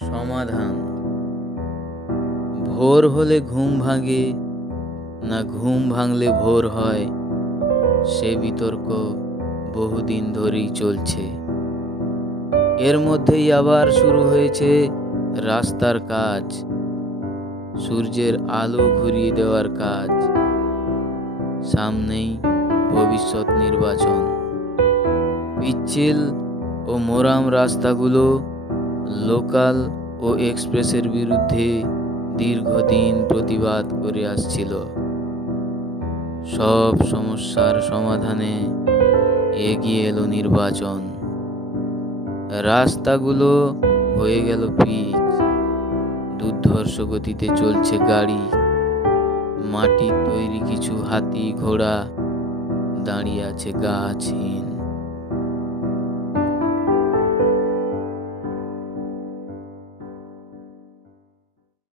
সমাধান। ভোর হলে ঘুম ভাঙে না ঘুম ভাঙলে ভোর হয়, সে বিতর্ক বহুদিন ধরেই চলছে। এর মধ্যেই আবার শুরু হয়েছে রাস্তার কাজ, সূর্যের আলো ঘুরিয়ে দেওয়ার কাজ। সামনেই ভবিষ্যৎ নির্বাচন। পিচ্ছিল ও মোরাম রাস্তাগুলো লোকাল ও এক্সপ্রেসের বিরুদ্ধে দীর্ঘদিন প্রতিবাদ করে আসছিল। সব সমস্যার সমাধানে এগিয়ে এলো নির্বাচন। রাস্তাগুলো হয়ে গেল পিচ, দুর্ধর্ষ গতিতে চলছে গাড়ি। মাটির তৈরি কিছু হাতি ঘোড়া দাঁড়িয়ে আছে গাছহীন।